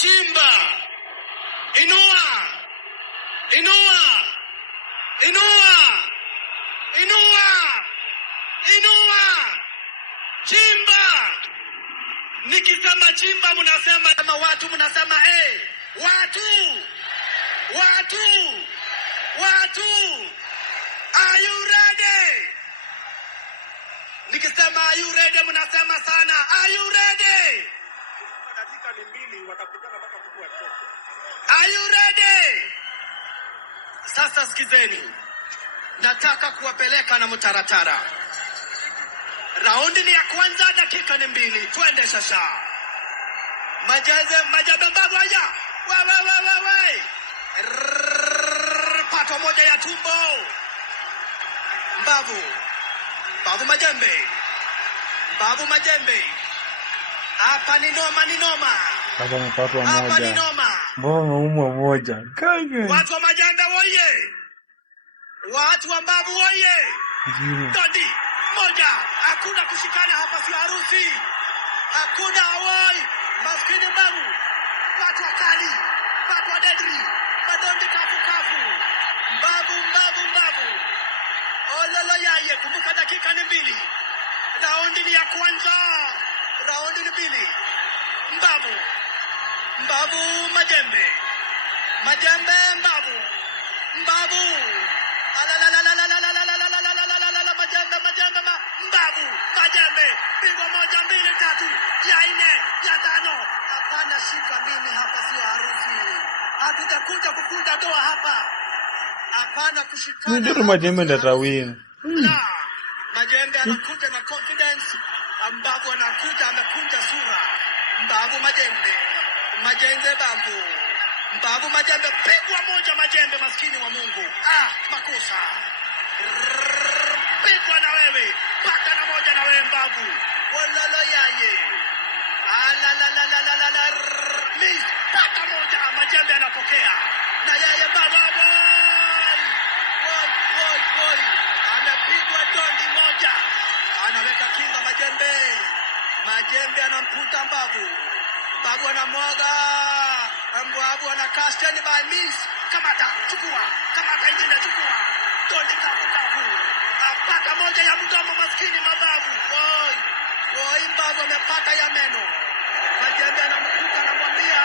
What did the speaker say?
Chimba. Inua. Inua. Inua. Inua. Inua. Chimba. Nikisema chimba mnasema kama watu mnasema watu. Watu. Watu. Are you ready? Nikisema are you ready mnasema sana. Are you ready? Dakika ni 2 watakutana mpaka mtu atoke. Are you ready? Sasa sikizeni. Nataka kuwapeleka na mtaratara. Raundi ni ya kwanza, dakika ni 2. Twende sasa. Majabe mbavu haya. We. Pato moja ya tumbo. Mbavu. Mbavu majembe. Mbavu majembe. Hapa ni noma ni noma. Hapa ni pato moja. Hapa ni noma. Mbona umo moja? Kage. Watu wa majembe woye. Watu wa mbavu woye. Dondi moja. Hakuna kushikana hapa, si harusi. Hakuna awoi. Maskini mbavu. Watu wakali. Watu wa dedri. Madondi kafu. Mbavu. Ololo yaye. Kumbuka dakika ni 2. Raundi ni ya kwanza. Raundi ni 2. Mbavu majembe. Majembe mbavu. Majembe majembe. Pigo 1 2 3 ya 4 ya 5. Hapana, shika mimi hapa, sio harusi. Hatujakuja kukunda doa hapa. Hapana kushikana. Ndio majembe ndatawini. Majembe anakuja na confidence. Mbavu anakuja amekunja sura. Mbavu majembe. Majembe mbavu. Mbavu majembe, pigwa 1 majembe, maskini wa Mungu. Makosa. Pigwa na wewe. Paka na 1 na wewe mbavu. Walalo yaye. Miss. Paka 1, majembe anapokea. Na yeye baba. Woi. Amepigwa dondi 1. Anaweka kinga majembe. Majembe anamputa mbavu. Mbavu anamwaga. Mbavu anakasta ni by miss. Kamata, chukua. Kamata ingine, chukua. Dondi kafu. Paka 1 ya mdomo, maskini mabavu. Woi, mbavu amepata ya meno. Majembe anamkuta, anamwambia